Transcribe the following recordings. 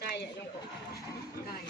Cay vậy không? Cay.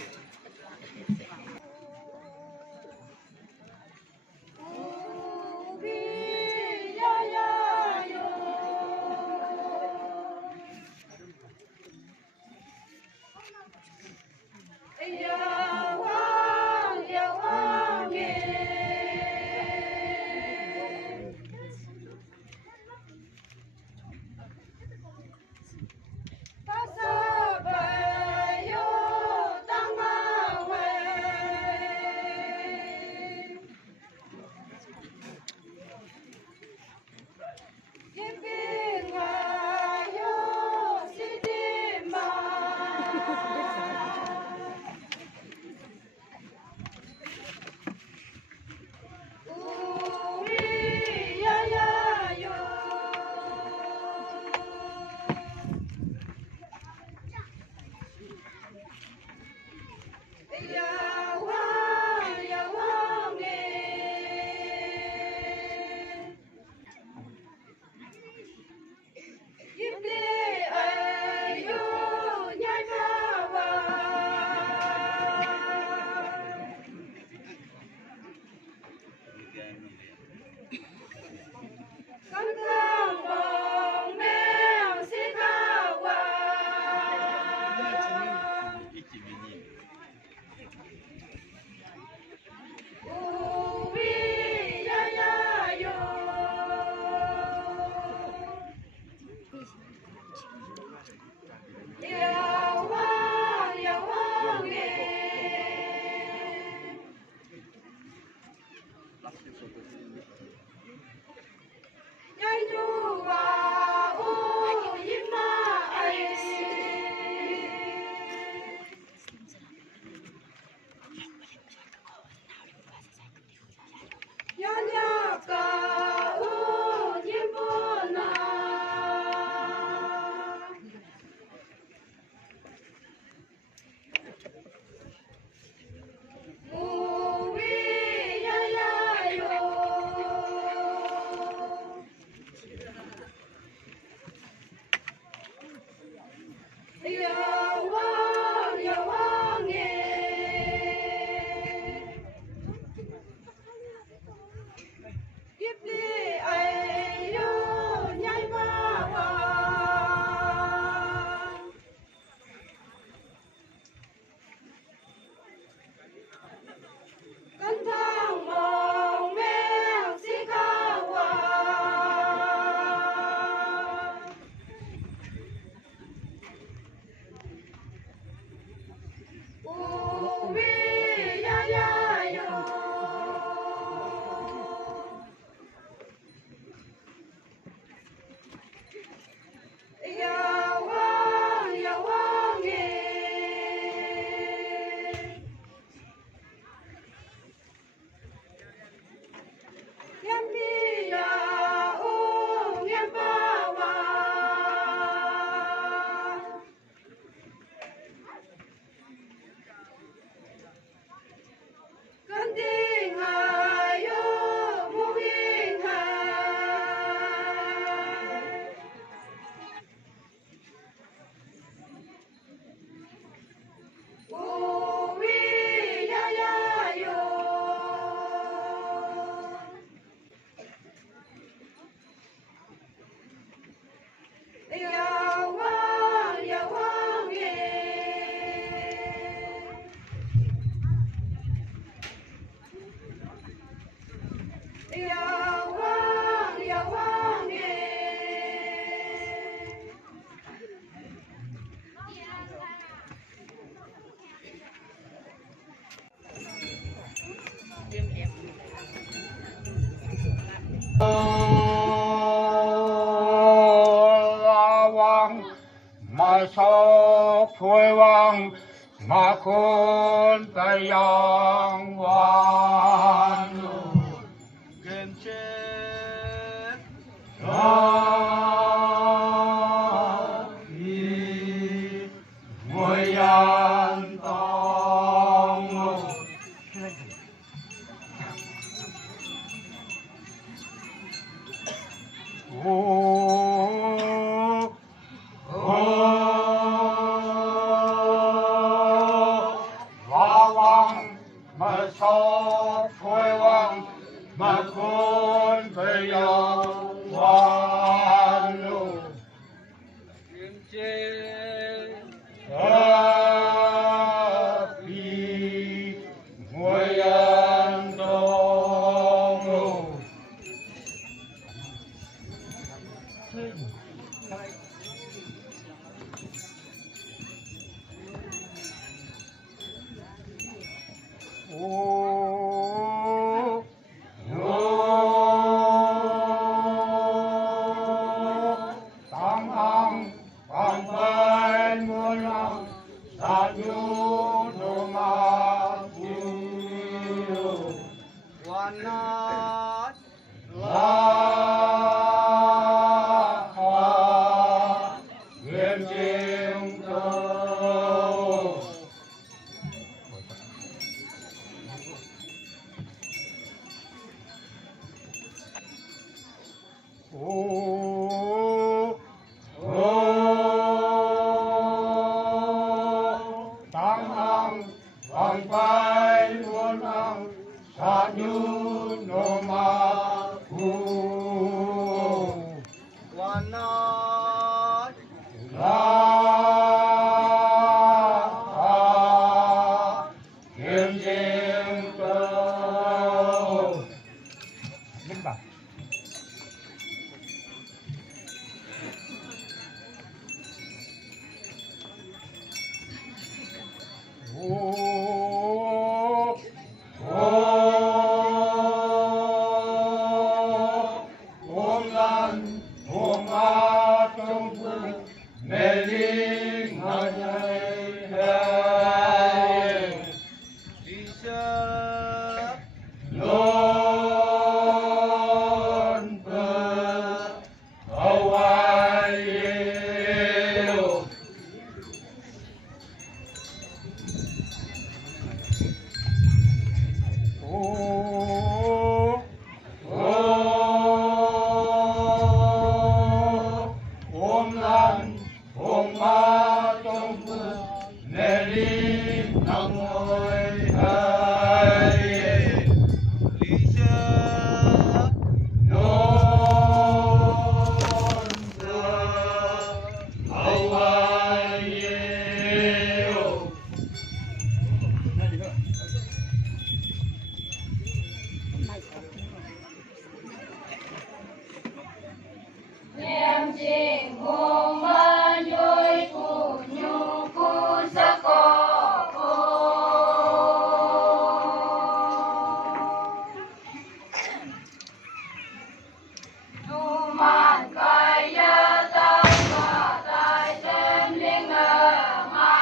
mà sao phui vang mà khôn tay yang wan gen chết ngồi an tông ôi khôn phải dòng hoàn lưu kiếm chế khi ngôi an tông lưu tăng hằng bằng bên muôn hằng sa nhu đồ ma chiêu hoàn nát la nguyện chiêm câu tăng hằng bằng bên muôn hằng sa nhu đồ ma hoàn nát kiếm chiêm câu minh bạch ôm lan ôm a trong vui mê linh ngày hay đi sớm luôn bờ hậu ai yêu ôm lan ôm ma trong vui mê linh ngôi hay đi sớm luôn bờ hậu ai yêu niệm trình hùng ơn vui cụ nhu cu sa cô tu man kai ya ta ma tai sem linh ma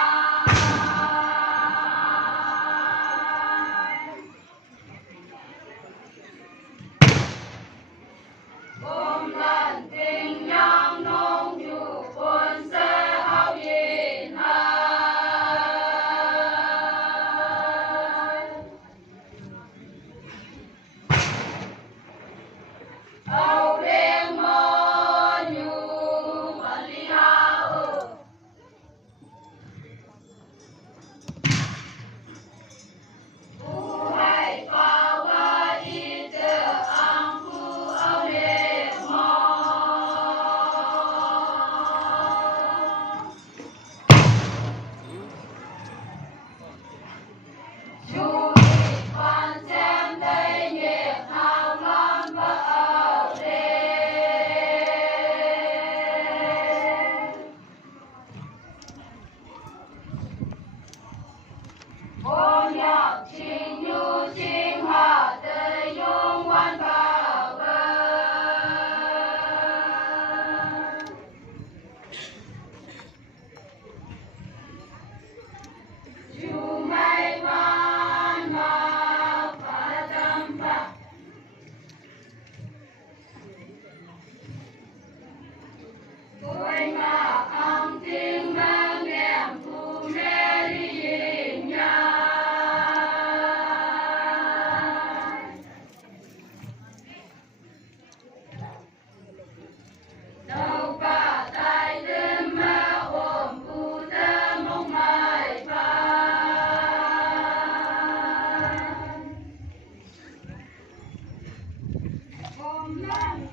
ôm lan tình nhang nong chu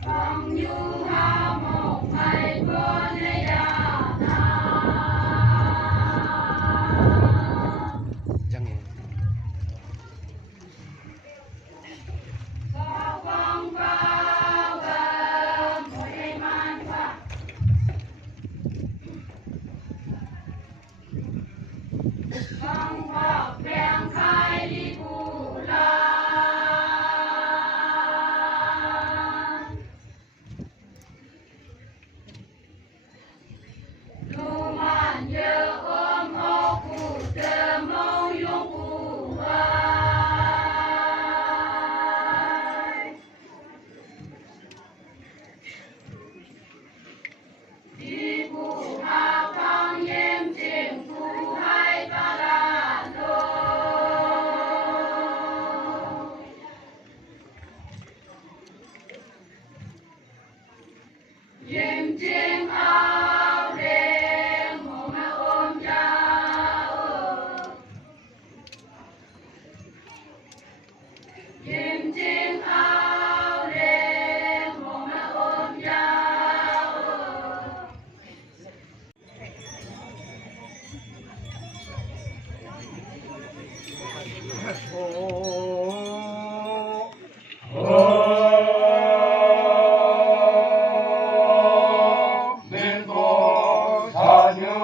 Con như hao một ngày quên lấy đà na. Sao con bao gồm mỗi đêm an phạt. Con học đèn khai đi Cù Lan. Lu man nhớ ôm hô cụ tơ mong yung cụ ai. Đi cụ hào thang yếm trình cụ hai ta là lô. Yếm trình áo đen mồ mà ôm nhau. Yếm trình áo đen mồ mà ôm nhau. Nên cô xa như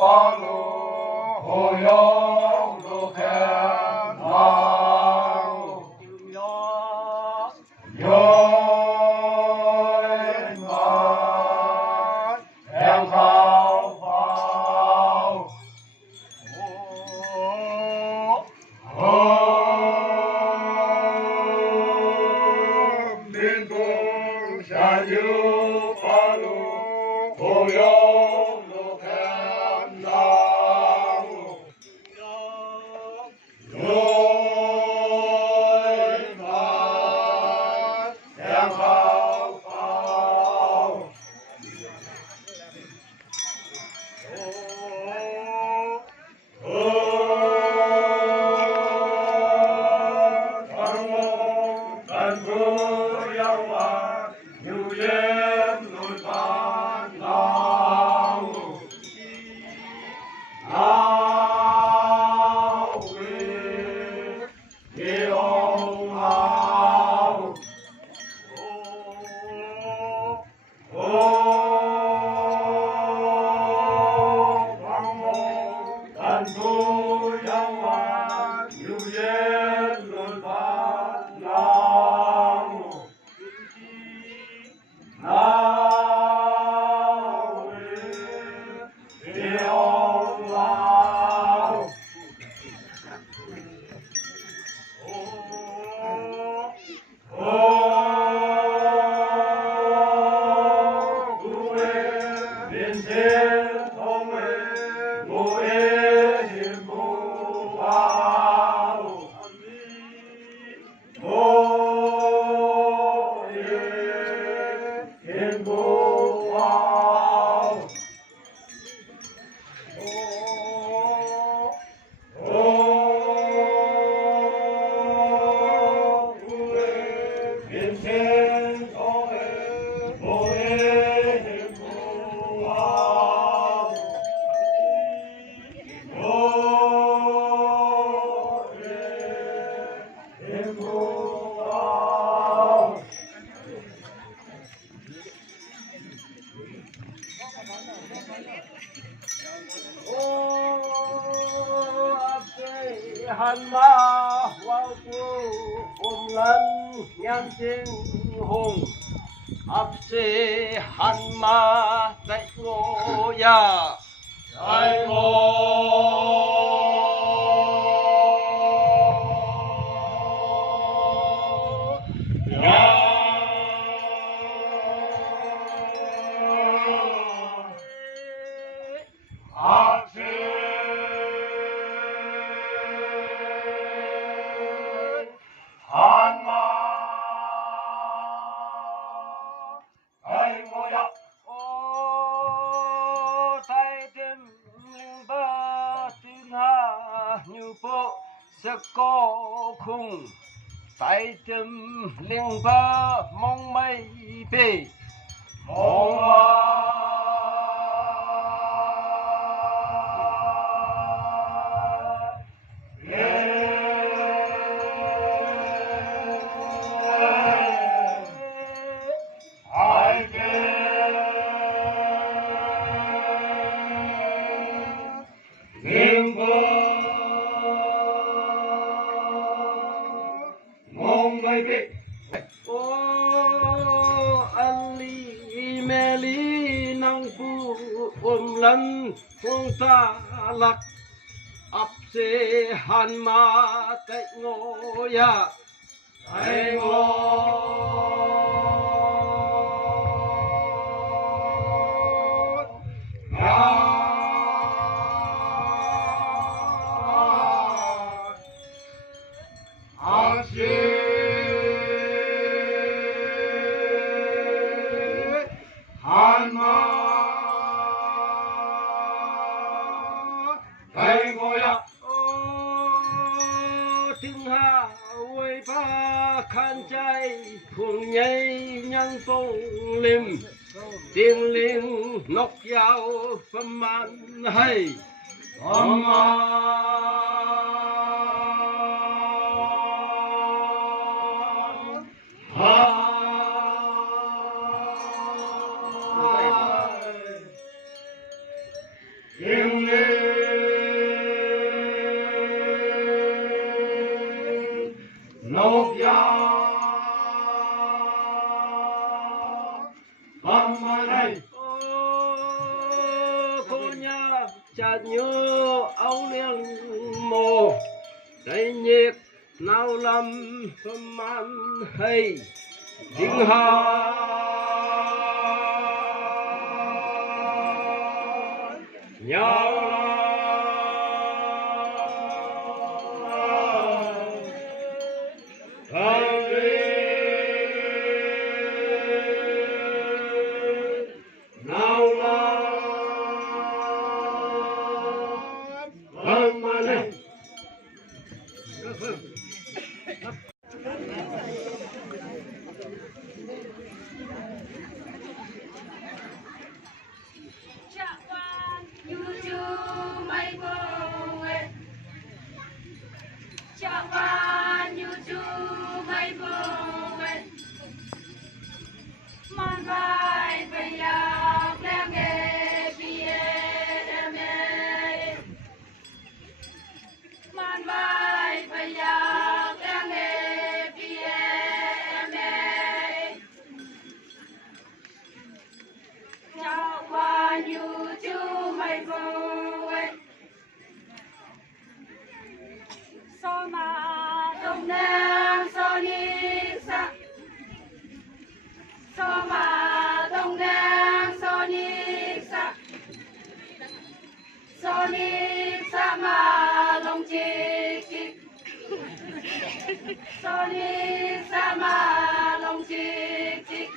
ba lô hồ yong lô khen nào yoi mai em khao phao nên cô xa như ba lô hồ yong lô khen nào yoi mai em khao phao Hãy ma hoa phu ôm lân nhan trên hùng áp xê han ma tại ngô ya tại ngô sẽ có khung tại tim linh ba mong phê lần phong ta lạc ấp xê hàn ma tại ngô ya tại ngô khăn chay cùng nhây nhang phong lim tiếng linh nóc dao phẩm man hay phẩm tiếng linh nóc dao chợt nhớ áo liêng mồ đầy nhiệt nào lâm phẩm man hay tiếng hà nhau Soni sama long chik chik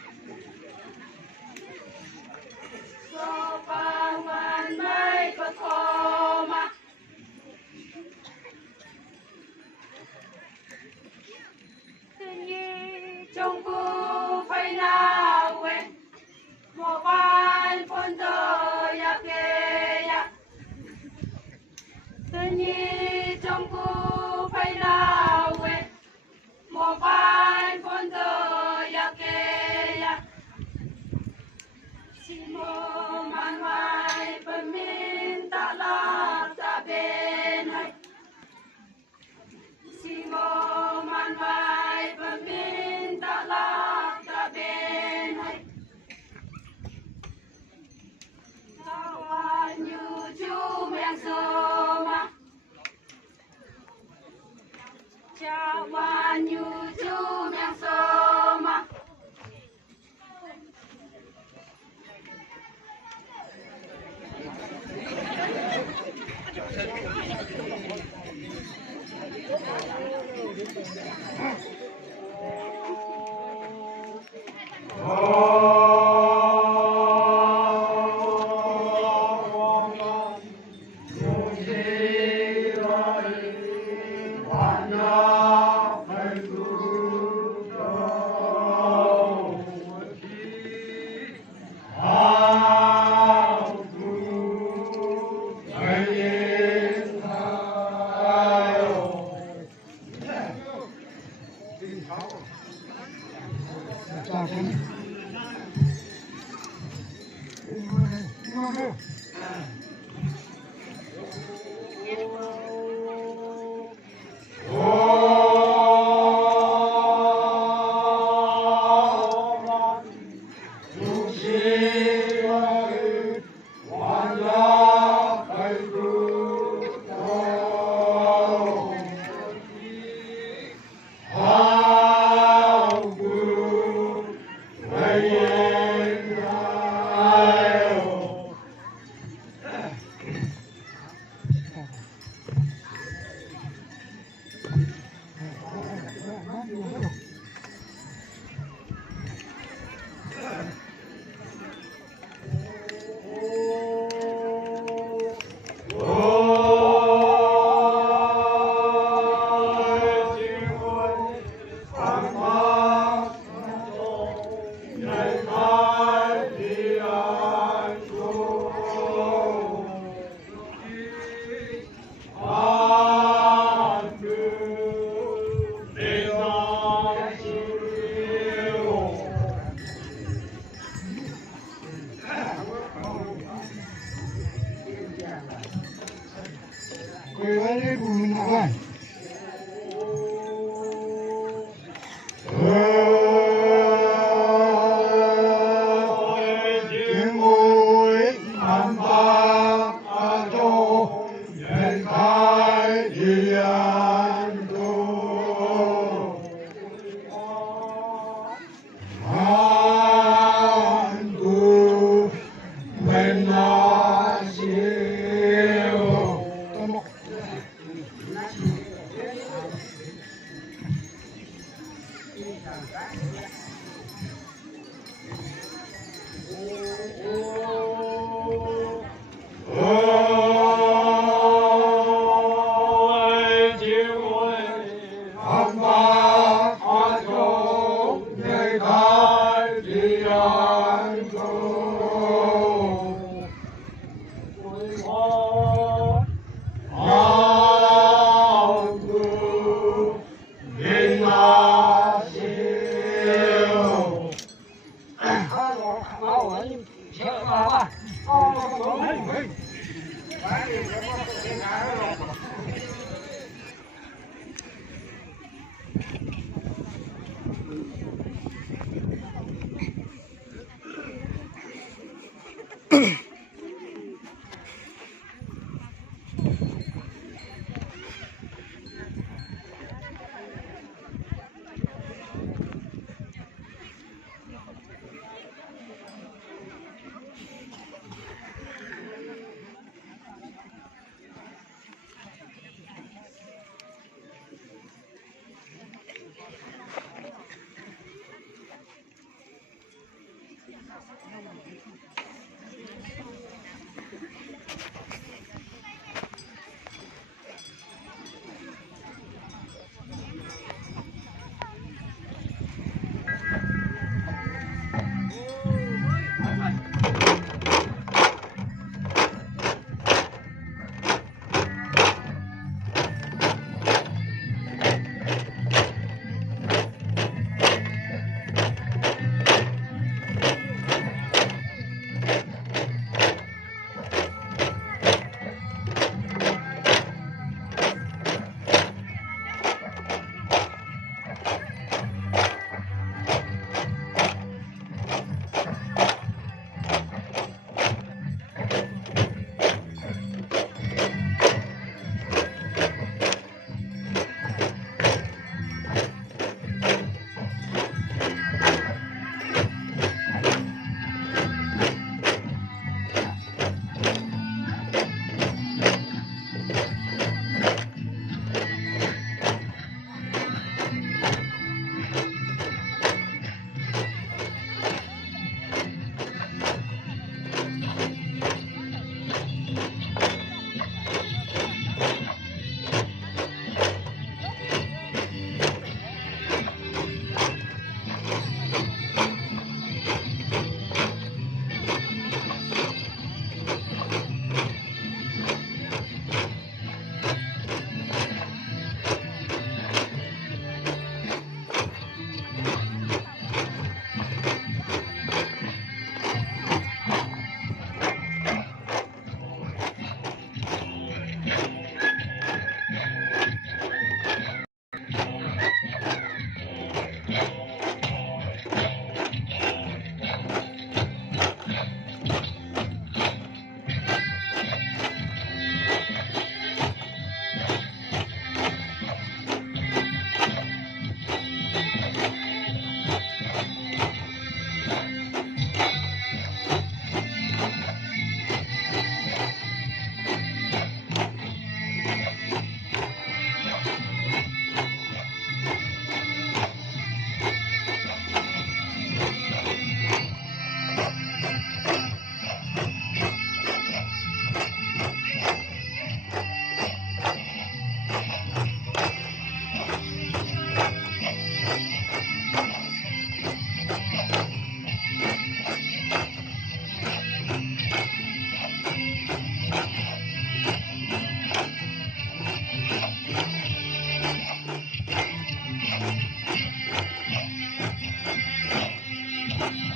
so pa wan mai pa thoma trong cu phải nào quên một vai phun tơ ya kê ya trong cu phải nào quên một vai phun tơ ya kê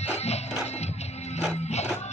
Hãy subscribe cho kênh Ghiền Mì Gõ để không bỏ lỡ